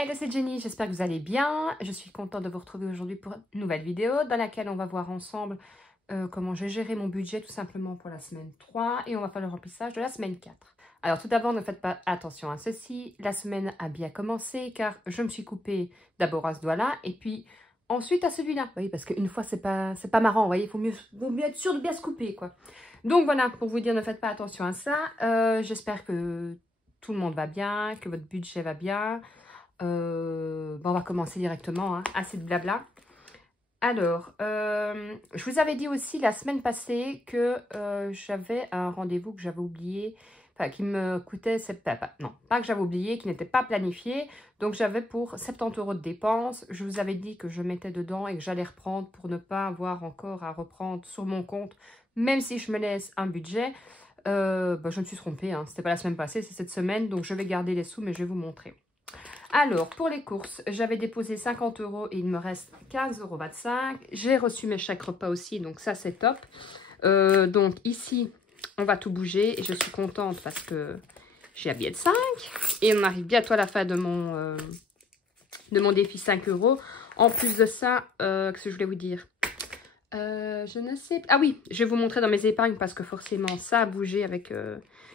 Hello, c'est Jenny, j'espère que vous allez bien. Je suis contente de vous retrouver aujourd'hui pour une nouvelle vidéo dans laquelle on va voir ensemble comment j'ai géré mon budget tout simplement pour la semaine 3 et on va faire le remplissage de la semaine 4. Alors tout d'abord, ne faites pas attention à ceci. La semaine a bien commencé car je me suis coupée d'abord à ce doigt-là et puis ensuite à celui-là. Oui, parce qu'une fois, c'est pas marrant, vous voyez, il vaut mieux être sûr de bien se couper, quoi. Donc voilà, pour vous dire, ne faites pas attention à ça. J'espère que tout le monde va bien, que votre budget va bien. On va commencer directement, hein. Assez de blabla. Alors, je vous avais dit aussi la semaine passée que j'avais un rendez-vous que j'avais oublié, enfin qui me coûtait, non, pas que j'avais oublié, qui n'était pas planifié. Donc j'avais pour 70 € de dépenses. Je vous avais dit que je mettais dedans et que j'allais reprendre pour ne pas avoir encore à reprendre sur mon compte, même si je me laisse un budget. Je me suis trompée, hein. C'était pas la semaine passée, c'est cette semaine. Donc je vais garder les sous, mais je vais vous montrer. Alors, pour les courses, j'avais déposé 50 € et il me reste 15,25 €. J'ai reçu mes chèques repas aussi, donc ça, c'est top. Donc ici, on va tout bouger et je suis contente parce que j'ai un billet de 5. Et on arrive bientôt à la fin de mon défi 5 €. En plus de ça, qu'est-ce que je voulais vous dire? Je ne sais pas. Ah oui, je vais vous montrer dans mes épargnes parce que forcément, ça a bougé avec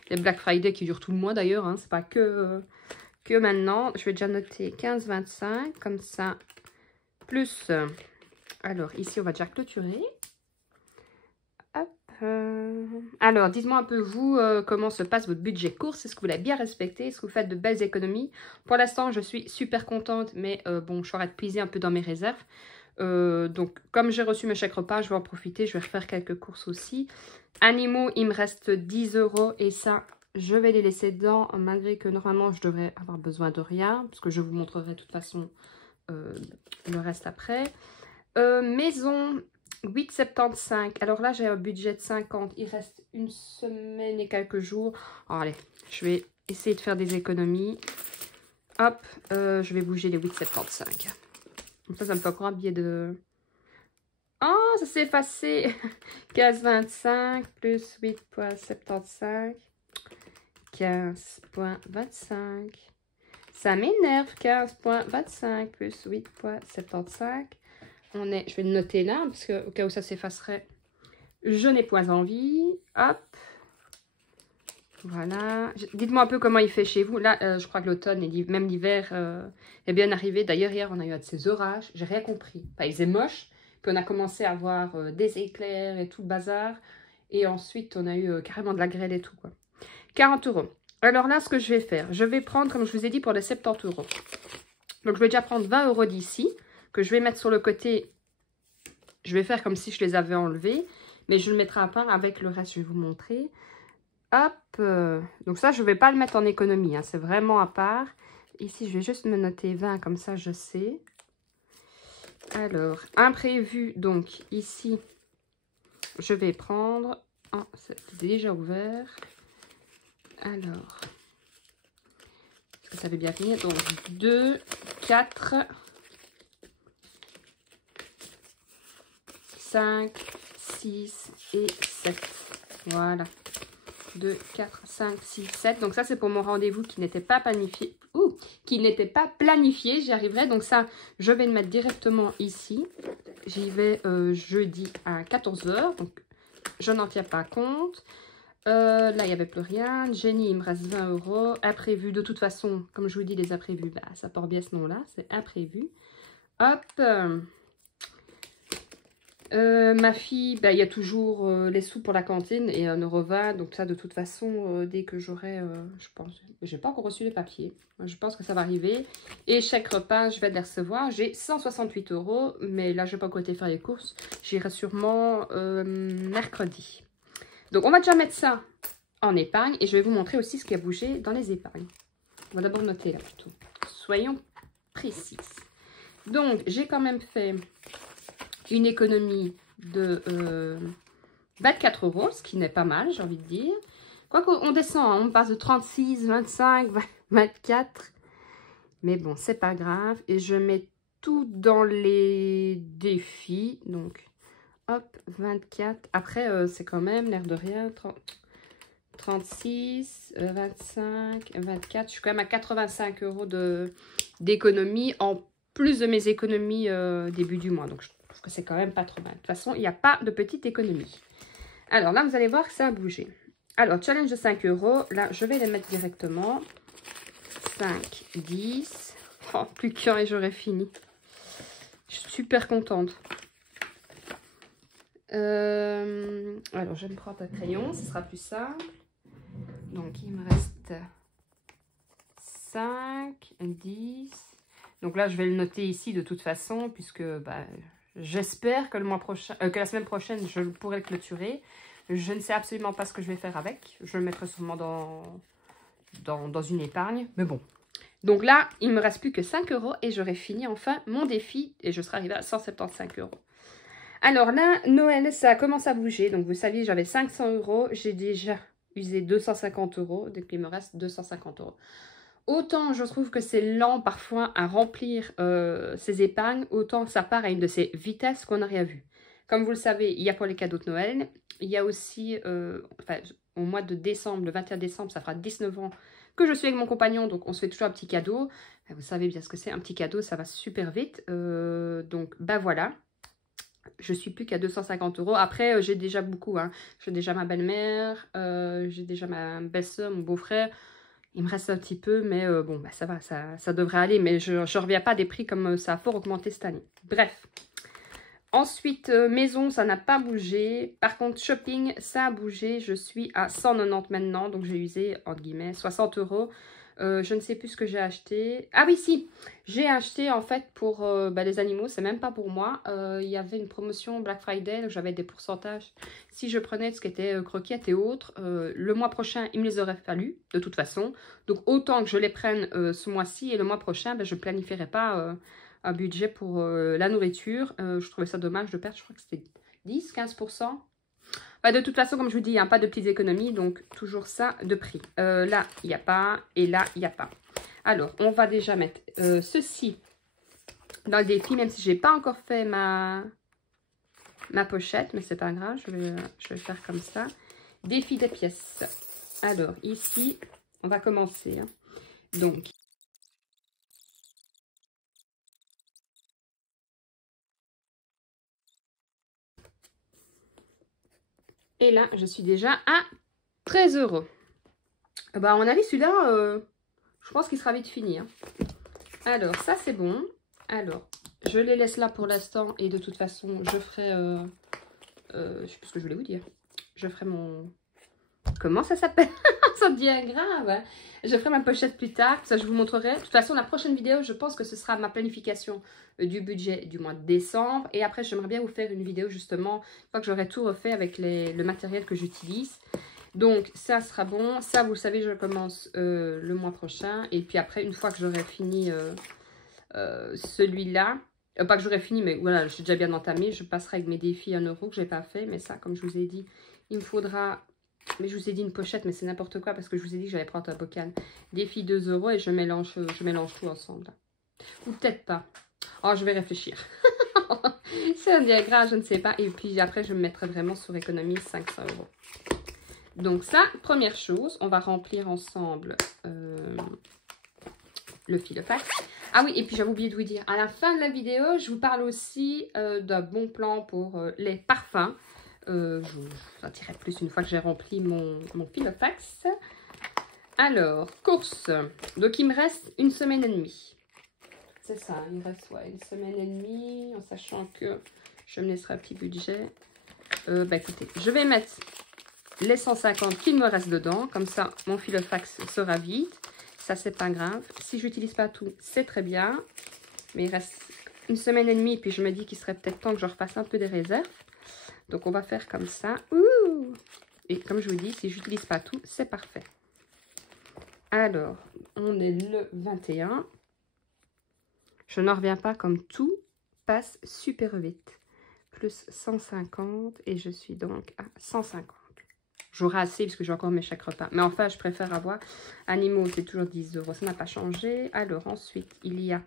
les Black Friday qui durent tout le mois d'ailleurs. Hein, c'est pas que maintenant, je vais déjà noter 15,25 comme ça, plus, alors ici on va déjà clôturer. Hop, alors dites-moi un peu vous, comment se passe votre budget course, est-ce que vous l'avez bien respecté, est-ce que vous faites de belles économies? Pour l'instant je suis super contente, mais bon, je serai de puiser un peu dans mes réserves. Donc comme j'ai reçu mes chèques repas, je vais en profiter, je vais refaire quelques courses aussi. Animaux, il me reste 10 € et ça... je vais les laisser dedans, malgré que normalement, je devrais avoir besoin de rien. Parce que je vous montrerai de toute façon le reste après. Maison, 8,75. Alors là, j'ai un budget de 50. Il reste une semaine et quelques jours. Oh, allez, je vais essayer de faire des économies. Hop, je vais bouger les 8,75. Comme ça me fait encore un billet de... Oh, ça s'est effacé. 15,25 plus 8,75. 15,25. Ça m'énerve. 15,25 plus 8,75. On est, je vais le noter là, parce que au cas où ça s'effacerait, je n'ai point envie. Hop. Voilà. Dites-moi un peu comment il fait chez vous. Là, je crois que l'automne et même l'hiver est bien arrivé. D'ailleurs, hier, on a eu de ces orages. J'ai rien compris. Enfin, il faisait moche. Puis on a commencé à avoir des éclairs et tout le bazar. Et ensuite, on a eu carrément de la grêle et tout, quoi. 40 €. Alors là, ce que je vais faire, je vais prendre, comme je vous ai dit, pour les 70 €. Donc, je vais déjà prendre 20 € d'ici, que je vais mettre sur le côté. Je vais faire comme si je les avais enlevés, mais je le mettrai à part avec le reste, je vais vous montrer. Hop. Donc ça, je ne vais pas le mettre en économie, hein, c'est vraiment à part. Ici, je vais juste me noter 20, comme ça, je sais. Alors, imprévu, donc ici, je vais prendre... Oh, c'est déjà ouvert. Alors, est-ce que ça veut bien venir? Donc, 2, 4, 5, 6 et 7. Voilà. 2, 4, 5, 6, 7. Donc, ça, c'est pour mon rendez-vous qui n'était pas planifié. Qui n'était pas planifié, j'y arriverai. Donc, ça, je vais le mettre directement ici. J'y vais jeudi à 14 h. Donc, je n'en tiens pas compte. Là, il n'y avait plus rien. Jenny, il me reste 20 €. Imprévu, de toute façon, comme je vous dis, les imprévus, bah, ça porte bien ce nom-là, c'est imprévu. Hop. Ma fille, bah, il y a toujours les sous pour la cantine et 1,20 €. Donc ça, de toute façon, dès que j'aurai, je pense, j'ai pas encore reçu les papiers. Je pense que ça va arriver. Et chaque repas, je vais les recevoir. J'ai 168 €, mais là, je vais pas encore été faire les courses. J'irai sûrement mercredi. Donc, on va déjà mettre ça en épargne et je vais vous montrer aussi ce qui a bougé dans les épargnes. On va d'abord noter là plutôt. Soyons précises. Donc, j'ai quand même fait une économie de 24 €, ce qui n'est pas mal, j'ai envie de dire. Quoique, on descend, hein, on passe de 36, 25, 24. Mais bon, c'est pas grave. Et je mets tout dans les défis. Donc, hop, 24. Après, c'est quand même, l'air de rien, 36, 25, 24. Je suis quand même à 85 € d'économies en plus de mes économies début du mois. Donc, je trouve que c'est quand même pas trop mal. De toute façon, il n'y a pas de petite économie. Alors là, vous allez voir que ça a bougé. Alors, challenge de 5 €. Là, je vais les mettre directement. 5, 10. Oh, plus qu'un et j'aurai fini. Je suis super contente. Alors, je vais me prendre un crayon. Ce sera plus simple. Donc, il me reste 5, 10. Donc là, je vais le noter ici de toute façon, puisque bah, j'espère que le mois prochain, que la semaine prochaine, je pourrai le clôturer. Je ne sais absolument pas ce que je vais faire avec. Je le mettrai sûrement dans une épargne. Mais bon. Donc là, il ne me reste plus que 5 € et j'aurai fini enfin mon défi. Et je serai arrivée à 175 €. Alors là, Noël, ça commence à bouger. Donc vous saviez, j'avais 500 €. J'ai déjà usé 250 €. Donc il me reste 250 €. Autant je trouve que c'est lent parfois à remplir ses épargnes, autant ça part à une de ces vitesses qu'on n'a rien vu. Comme vous le savez, il y a pour les cadeaux de Noël. Il y a aussi, enfin, au mois de décembre, le 21 décembre, ça fera 19 ans que je suis avec mon compagnon. Donc, on se fait toujours un petit cadeau. Vous savez bien ce que c'est, un petit cadeau, ça va super vite. Donc, ben voilà. Je suis plus qu'à 250 €. Après, j'ai déjà beaucoup. Hein. J'ai déjà ma belle-mère, j'ai déjà ma belle-sœur, mon beau-frère. Il me reste un petit peu, mais bon, bah, ça va, ça devrait aller. Mais je ne reviens pas des prix comme ça a fort augmenté cette année. Bref. Ensuite, maison, ça n'a pas bougé. Par contre, shopping, ça a bougé. Je suis à 190 maintenant. Donc, j'ai usé, entre guillemets, 60 €. Je ne sais plus ce que j'ai acheté. Ah oui, si. J'ai acheté, en fait, pour bah, les animaux. C'est même pas pour moi. Il y avait une promotion Black Friday. J'avais des pourcentages. Si je prenais ce qui était croquettes et autres, le mois prochain, il me les aurait fallu, de toute façon. Donc, autant que je les prenne ce mois-ci. Et le mois prochain, ben, je ne planifierai pas... un budget pour la nourriture. Je trouvais ça dommage de perdre, je crois que c'était 10-15%. Bah, de toute façon, comme je vous dis, il n'y a pas de petites économies, donc toujours ça de prix. Là, il n'y a pas, et là, il n'y a pas. Alors, on va déjà mettre ceci dans le défi, même si je n'ai pas encore fait ma pochette, mais c'est pas grave, je vais faire comme ça. Défi des pièces. Alors, ici, on va commencer. Hein. Donc, et là, je suis déjà à 13 €. Bah, à mon avis, celui-là, je pense qu'il sera vite fini. Hein. Alors, ça, c'est bon. Alors, je les laisse là pour l'instant. Et de toute façon, je ferai... je sais plus ce que je voulais vous dire. Je ferai mon... Comment ça s'appelle? Ça devient grave. Hein. Je ferai ma pochette plus tard. Ça, je vous montrerai. De toute façon, la prochaine vidéo, je pense que ce sera ma planification du budget du mois de décembre. Et après, j'aimerais bien vous faire une vidéo, justement, une fois que j'aurai tout refait avec le matériel que j'utilise. Donc, ça sera bon. Ça, vous le savez, je commence le mois prochain. Et puis après, une fois que j'aurai fini celui-là, pas que j'aurai fini, mais voilà, je suis déjà bien entamée. Je passerai avec mes défis 1 € que je n'ai pas fait. Mais ça, comme je vous ai dit, il me faudra... Mais je vous ai dit une pochette, mais c'est n'importe quoi parce que je vous ai dit que j'allais prendre un bocal. Défi 2 € et je mélange tout ensemble. Ou peut-être pas. Oh, je vais réfléchir. C'est un diagramme, je ne sais pas. Et puis après, je me mettrai vraiment sur économie 500 €. Donc ça, première chose, on va remplir ensemble le filofax. Ah oui, et puis j'avais oublié de vous dire, à la fin de la vidéo, je vous parle aussi d'un bon plan pour les parfums. Je vous en dirai plus une fois que j'ai rempli mon filofax. Alors, course. Donc il me reste 1 semaine et demie. C'est ça, il me reste 1 semaine et demie, en sachant que je me laisserai un petit budget. Bah écoutez, je vais mettre les 150 qu'il me reste dedans. Comme ça, mon filofax sera vide. Ça, c'est pas grave. Si je n'utilise pas tout, c'est très bien. Mais il reste 1 semaine et demie. Puis je me dis qu'il serait peut-être temps que je refasse un peu des réserves. Donc, on va faire comme ça. Ouh! Et comme je vous dis, si je n'utilise pas tout, c'est parfait. Alors, on est le 21. Je n'en reviens pas comme tout passe super vite. Plus 150 et je suis donc à 150. J'aurai assez parce que j'ai encore mes chèques repas. Mais enfin, je préfère avoir animaux, c'est toujours 10 €. Ça n'a pas changé. Alors, ensuite, il y a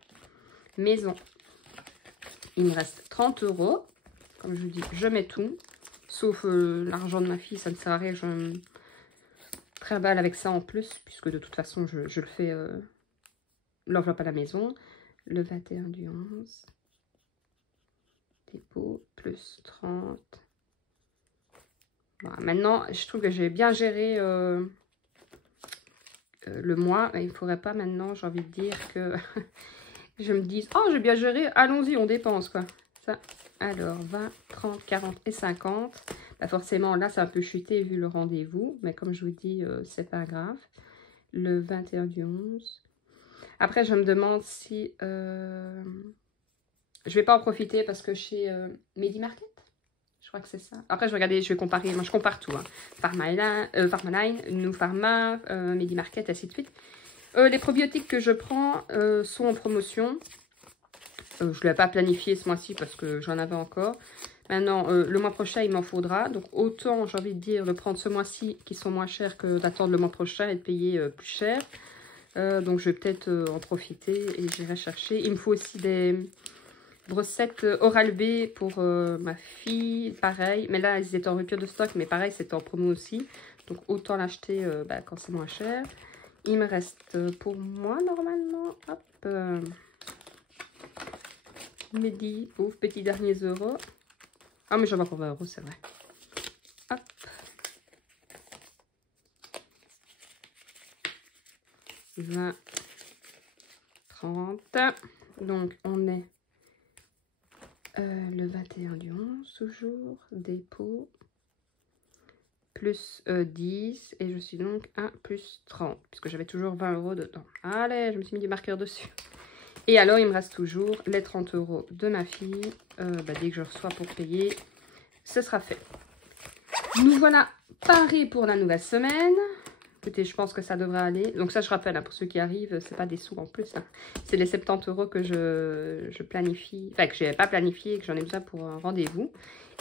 maison. Il me reste 30 €. Comme je vous dis, je mets tout. Sauf l'argent de ma fille, ça ne sert à rien. Je me trimballe avec ça en plus. Puisque de toute façon, je le fais l'enveloppe à la maison. Le 21 du 11. Dépôt, plus 30. Voilà, maintenant, je trouve que j'ai bien géré le mois. Il ne faudrait pas maintenant, j'ai envie de dire, que je me dise, oh, j'ai bien géré, allons-y, on dépense, quoi. Ça. Alors, 20, 30, 40 et 50. Bah forcément, là, ça a un peu chuté vu le rendez-vous. Mais comme je vous dis, c'est pas grave. Le 21 du 11. Après, je me demande si... je vais pas en profiter parce que chez Medi Market, je crois que c'est ça. Après, je vais regarder, je vais comparer. Moi, je compare tout. Hein. Pharmaline, New Pharma, Medi Market, ainsi de suite. Les probiotiques que je prends sont en promotion. Je ne l'ai pas planifié ce mois-ci parce que j'en avais encore. Maintenant, le mois prochain, il m'en faudra. Donc, autant, j'ai envie de dire, le prendre ce mois-ci qui sont moins chers que d'attendre le mois prochain et de payer plus cher. Donc, je vais peut-être en profiter et j'irai chercher. Il me faut aussi des brossettes Oral-B pour ma fille. Pareil. Mais là, elles étaient en rupture de stock. Mais pareil, c'était en promo aussi. Donc, autant l'acheter quand c'est moins cher. Il me reste pour moi, normalement, hop, Medi, ouf, petits derniers euros. Ah, mais j'en vois pour 20 euros, c'est vrai. Hop. « 20, 30. Donc, on est le 21 du 11, toujours. Dépôt. Plus 10. Et je suis donc à plus 30. Puisque j'avais toujours 20 euros dedans. Allez, je me suis mis du marqueur dessus. Et alors, il me reste toujours les 30 euros de ma fille. Dès que je reçois pour payer, ce sera fait. Nous voilà parés pour la nouvelle semaine. Écoutez, je pense que ça devrait aller. Donc ça, je rappelle, hein, pour ceux qui arrivent, c'est pas des sous en plus. Hein. C'est les 70 euros que je planifie. Enfin, que je n'avais pas planifié et que j'en ai besoin pour un rendez-vous.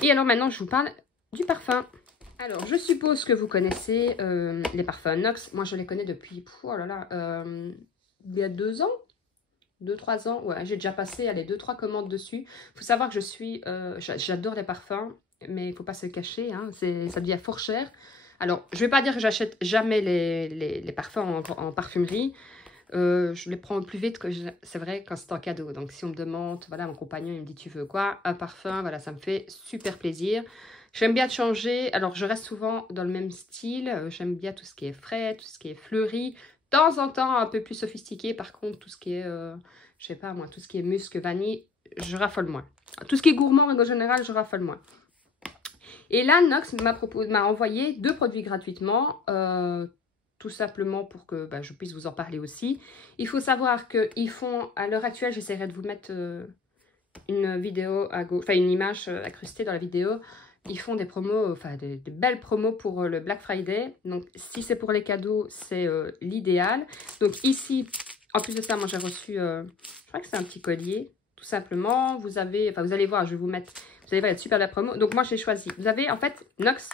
Et alors maintenant, je vous parle du parfum. Alors, je suppose que vous connaissez les parfums Nox. Moi, je les connais depuis, oh là là, il y a 2 ans. 2-3 ans, ouais, j'ai déjà passé, allez, 2-3 commandes dessus. Il faut savoir que je suis, j'adore les parfums, mais il ne faut pas se cacher, hein, ça devient fort cher. Alors, je ne vais pas dire que j'achète jamais les parfums en parfumerie. Je les prends plus vite que c'est vrai quand c'est en cadeau. Donc, si on me demande, voilà, mon compagnon, il me dit, tu veux quoi? Un parfum, voilà, ça me fait super plaisir. J'aime bien changer. Alors, je reste souvent dans le même style. J'aime bien tout ce qui est frais, tout ce qui est fleuri. De temps en temps, un peu plus sophistiqué. Par contre, tout ce qui est, je sais pas moi, tout ce qui est musc, vanille, je raffole moins. Tout ce qui est gourmand, en général, je raffole moins. Et là, Nox m'a envoyé 2 produits gratuitement, tout simplement pour que je puisse vous en parler aussi. Il faut savoir qu'ils font, à l'heure actuelle, j'essaierai de vous mettre une vidéo, une image incrustée dans la vidéo. Ils font des promos, enfin des belles promos pour le Black Friday. Donc, si c'est pour les cadeaux, c'est l'idéal. Donc, ici, en plus de ça, moi j'ai reçu, je crois que c'est un petit collier, tout simplement. Vous allez voir, je vais vous mettre, vous allez voir, il y a de super belles promos. Donc, moi j'ai choisi, vous avez en fait, Nox,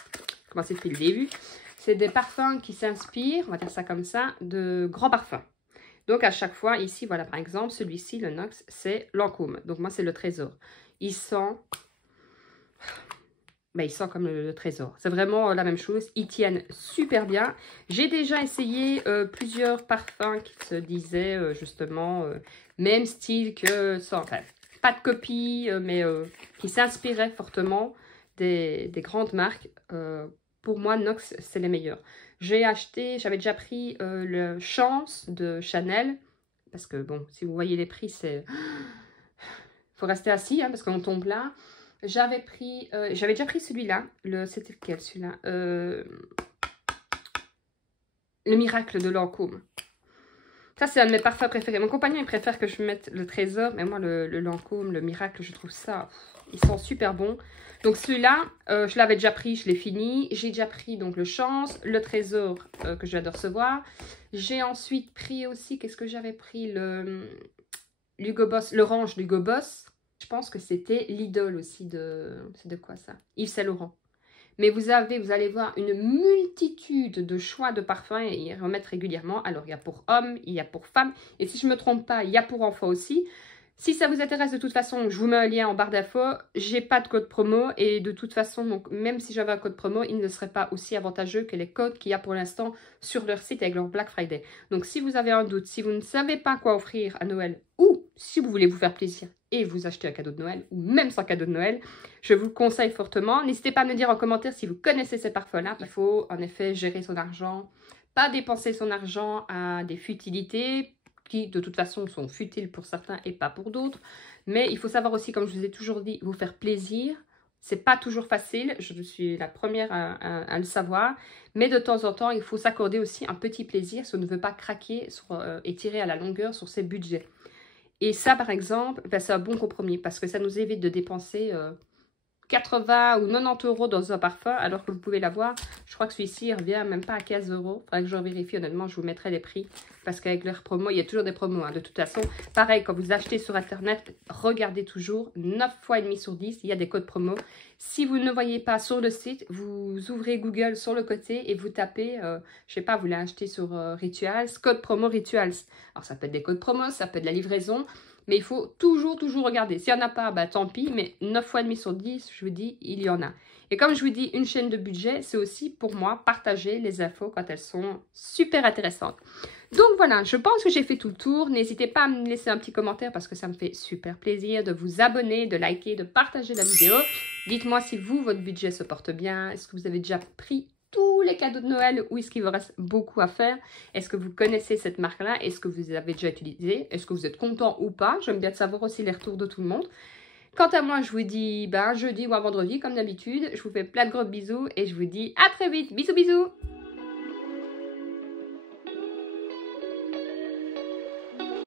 commencé depuis le début, c'est des parfums qui s'inspirent, on va dire ça comme ça, de grands parfums. Donc, à chaque fois, ici, voilà, par exemple, celui-ci, le Nox, c'est Lancôme. Donc, moi, c'est le Trésor. Il sent... il sent comme le Trésor. C'est vraiment la même chose. Ils tiennent super bien. J'ai déjà essayé plusieurs parfums qui se disaient justement même style que ça. Enfin, pas de copie, mais qui s'inspiraient fortement des grandes marques. Pour moi, Nox, c'est les meilleurs. J'avais déjà pris le Chance de Chanel. Parce que bon, si vous voyez les prix, c'est... faut rester assis, hein, parce qu'on tombe là. J'avais déjà pris celui-là. C'était lequel celui-là? Le Miracle de Lancôme. Ça, c'est un de mes parfums préférés. Mon compagnon, il préfère que je mette le Trésor. Mais moi, le Lancôme, le Miracle, je trouve ça... Ils sont super bons. Donc, celui-là, je l'avais déjà pris, je l'ai fini. J'ai déjà pris donc le Chance, le Trésor que je viens de recevoir. J'ai ensuite pris aussi... Qu'est-ce que j'avais pris? L'Hugo Boss, l'orange d'Hugo Boss. Je pense que c'était l'idole aussi de... C'est de quoi ça? Yves Saint Laurent. Mais vous allez voir une multitude de choix de parfums et ils remettent régulièrement. Alors, il y a pour hommes, il y a pour femmes. Et si je ne me trompe pas, il y a pour enfants aussi. Si ça vous intéresse, de toute façon, je vous mets un lien en barre d'infos. J'ai pas de code promo et de toute façon, donc, même si j'avais un code promo, il ne serait pas aussi avantageux que les codes qu'il y a pour l'instant sur leur site avec leur Black Friday. Donc si vous avez un doute, si vous ne savez pas quoi offrir à Noël ou si vous voulez vous faire plaisir et vous acheter un cadeau de Noël ou même sans cadeau de Noël, je vous le conseille fortement. N'hésitez pas à me dire en commentaire si vous connaissez ces parfums-là. Il faut en effet gérer son argent, pas dépenser son argent à des futilités qui de toute façon sont futiles pour certains et pas pour d'autres. Mais il faut savoir aussi, comme je vous ai toujours dit, vous faire plaisir. C'est pas toujours facile, je suis la première à le savoir. Mais de temps en temps, il faut s'accorder aussi un petit plaisir si on ne veut pas craquer et tirer à la longueur sur ses budgets. Et ça, par exemple, ben, c'est un bon compromis parce que ça nous évite de dépenser 80 ou 90 euros dans un parfum, alors que vous pouvez l'avoir. Je crois que celui-ci revient même pas à 15 euros. Il faudrait que je vérifie, honnêtement, je vous mettrai les prix. Parce qu'avec leurs promos, il y a toujours des promos. Hein. De toute façon, pareil, quand vous achetez sur Internet, regardez toujours. 9 fois et demi sur 10, il y a des codes promo. Si vous ne voyez pas sur le site, vous ouvrez Google sur le côté et vous tapez, je sais pas, vous l'avez acheté sur Rituals, code promo Rituals. Alors, ça peut être des codes promo, ça peut être de la livraison. Mais il faut toujours regarder. S'il n'y en a pas, bah, tant pis. Mais 9 fois et demi sur 10, je vous dis, il y en a. Et comme je vous dis, une chaîne de budget, c'est aussi pour moi partager les infos quand elles sont super intéressantes. Donc voilà, je pense que j'ai fait tout le tour. N'hésitez pas à me laisser un petit commentaire parce que ça me fait super plaisir de vous abonner, de liker, de partager la vidéo. Dites-moi si vous, votre budget se porte bien. Est-ce que vous avez déjà pris tous les cadeaux de Noël ou est-ce qu'il vous reste beaucoup à faire? Est-ce que vous connaissez cette marque-là? Est-ce que vous les avez déjà utilisées? Est-ce que vous êtes content ou pas? J'aime bien savoir aussi les retours de tout le monde. Quant à moi, je vous dis jeudi ou à vendredi comme d'habitude. Je vous fais plein de gros bisous et je vous dis à très vite. Bisous bisous!